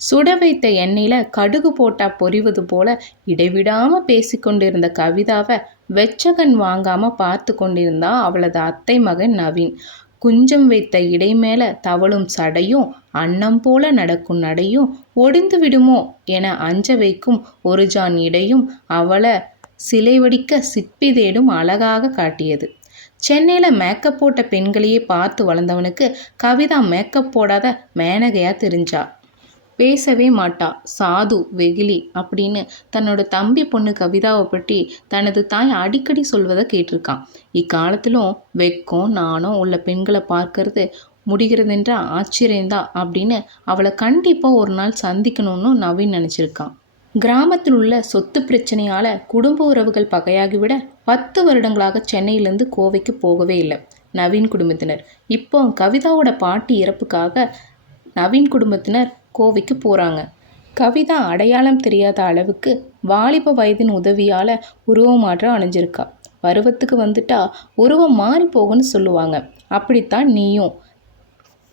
சுட வைத்த எண்ணெயில் கடுகு போட்டா பொரிவது போல இடைவிடாமல் பேசிக்கொண்டிருந்த கவிதாவை வெச்சகன் வாங்காமல் பார்த்து கொண்டிருந்தா அவளது அத்தை மகன் நவீன். குஞ்சம் வைத்த இடை மேல தவழும் சடையும் அன்னம் போல நடக்கும் நடையும் ஒடிந்து விடுமோ? என அஞ்ச வைக்கும் ஒரு ஜான் இடையும் அவளை சிலை வடிக்க சிற்பி தேடும் அழகாக காட்டியது. சென்னையில் மேக்கப் போட்ட பெண்களையே பார்த்து வளர்ந்தவனுக்கு கவிதா மேக்கப் போடாத மேனகையாக தெரிஞ்சா. பேசவே மாட்டா. சாது வெகிலி அப்படின்னு தன்னோட தம்பி பொண்ணு கவிதாவை பற்றி தனது தாய் அடிக்கடி சொல்வதை கேட்டிருக்கான். இக்காலத்திலும் வெக்கம் நாணம் உள்ள பெண்களை பார்க்கறது முடிகிறதுன்ற ஆச்சரியம்தான் அப்படின்னு அவளை கண்டிப்பாக ஒரு நாள் சந்திக்கணும்னு நவீன் நினச்சிருக்கான். கிராமத்தில் உள்ள சொத்து பிரச்சனையால் குடும்ப உறவுகள் பகையாகிவிட பத்து வருடங்களாக சென்னையிலேருந்து கோவைக்கு போகவே இல்லை. நவீன் குடும்பத்தினர். இப்போ கவிதாவோட பாட்டி இறப்புக்காக நவீன் குடும்பத்தினர் கோவைக்கு போகிறாங்க கவிதா அடையாளம் தெரியாத அளவுக்கு வாலிப வயதின் உதவியால் உருவமாற்றம் அணிஞ்சிருக்கா. பருவத்துக்கு வந்துட்டா உருவம் மாறி போகும்னு சொல்லுவாங்க. அப்படித்தான் நீயும்.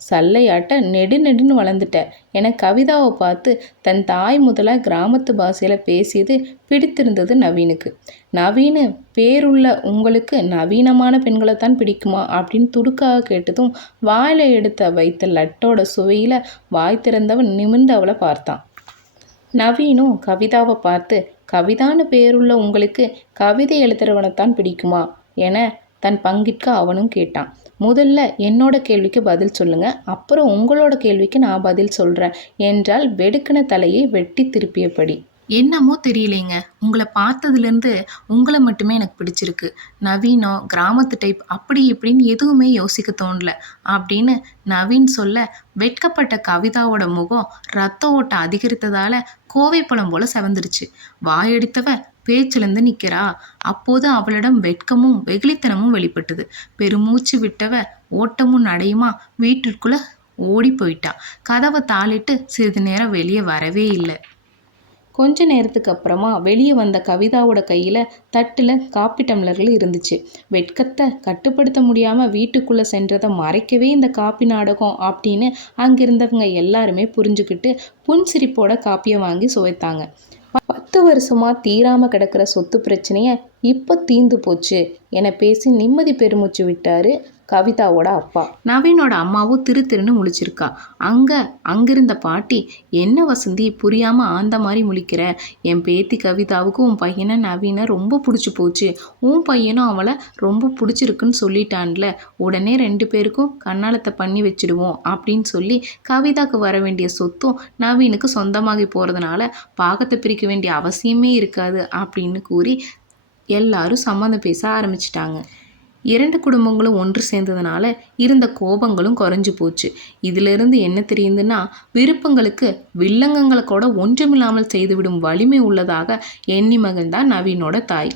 சல்லையாட்ட நெடு நெடுன்னு வளர்ந்துட்ட. என கவிதாவை பார்த்து தன் தாய் முதலாக கிராமத்து பாஷையில் பேசியது பிடித்திருந்தது நவீனுக்கு. நவீனு பேருள்ள உங்களுக்கு நவீனமான பெண்களை தான் பிடிக்குமா? அப்படின்னு துடுக்காக கேட்டதும் வாயில் எடுத்த வைத்த லட்டோட சுவையில் வாய் திறந்தவன் நிமிர்ந்து அவளை பார்த்தான். நவீனும் கவிதாவை பார்த்து கவிதான்னு பேருள்ள உங்களுக்கு கவிதை எழுதுறவனைத்தான் பிடிக்குமா? என தன் பங்கிற்கு அவனும் கேட்டான். முதல்ல என்னோட கேள்விக்கு பதில் சொல்லுங்க அப்புறம் உங்களோட கேள்விக்கு நான் பதில் சொல்கிறேன் என்றால் வெடுக்கின தலையை வெட்டி திருப்பியபடி. என்னமோ தெரியலைங்க. உங்களை பார்த்ததுலேருந்து உங்களை மட்டுமே எனக்கு பிடிச்சிருக்கு. நவீனம் கிராமத்து டைப் அப்படி இப்படின்னு எதுவுமே யோசிக்க தோணல அப்படின்னு நவீன் சொல்ல வெட்கப்பட்ட கவிதாவோட முகம் ரத்த ஓட்டம் அதிகரித்ததால கோவை பழம் போல் செவந்துருச்சு. வாயடித்தவ பேச்சிலிருந்து நிற்கிறா அப்போது அவளிடம் வெட்கமும் வெகுளித்தனமும் வெளிப்பட்டது. பெருமூச்சு விட்டவ ஓட்டமும் நடையுமா? வீட்டிற்குள்ள ஓடி போயிட்டா கதவை தாளிட்டு சிறிது நேரம் வெளியே வரவே இல்லை. கொஞ்ச நேரத்துக்கு அப்புறமா வெளியே வந்த கவிதாவோட கையில் தட்டில் காப்பி டம்ளர்கள் இருந்துச்சு. வெட்கத்தை கட்டுப்படுத்த முடியாமல் வீட்டுக்குள்ளே சென்றதை மறைக்கவே இந்த காப்பி நாடகம் அப்படின்னு அங்கிருந்தவங்க எல்லாருமே புரிஞ்சுக்கிட்டு புன்சிரிப்போட காப்பியை வாங்கி சுவைத்தாங்க. பத்து வருஷமாக தீராமல் கிடக்கிற சொத்து பிரச்சனையை இப்போ தீந்து போச்சு என பேசி நிம்மதி பெருமூச்சு விட்டார் கவிதாவோட அப்பா. நவீனோட அம்மாவும் திரு திருன்னு முழிச்சிருக்கா. அங்கே அங்கிருந்த பாட்டி என்ன வசந்தி புரியாமல் ஆந்த மாதிரி முழிக்கிற? என் பேத்தி கவிதாவுக்கு உன் பையனை நவீனை ரொம்ப பிடிச்சி போச்சு. உன் பையனும் அவளை ரொம்ப பிடிச்சிருக்குன்னு சொல்லிட்டான்ல. உடனே ரெண்டு பேருக்கும் கண்ணாலத்தை பண்ணி வச்சிடுவோம் அப்படின்னு சொல்லி கவிதாக்கு வர வேண்டிய சொத்தும் நவீனுக்கு சொந்தமாகி போகிறதுனால பாகத்தை பிரிக்க வேண்டிய அவசியமே இருக்காது அப்படின்னு கூறி எல்லாரும் சம்மந்தம் பேச ஆரம்பிச்சிட்டாங்க. இரண்டு குடும்பங்களும் ஒன்று சேர்ந்ததுனால இருந்த கோபங்களும் குறைஞ்சு போச்சு. இதிலிருந்து என்ன தெரியுதுன்னா விருப்பங்களுக்கு வில்லங்கங்களை கூட ஒன்றுமில்லாமல் செய்துவிடும் வலிமை உள்ளதாக எண்ணி மகிழ்ந்தான் நவீனோட தாய்.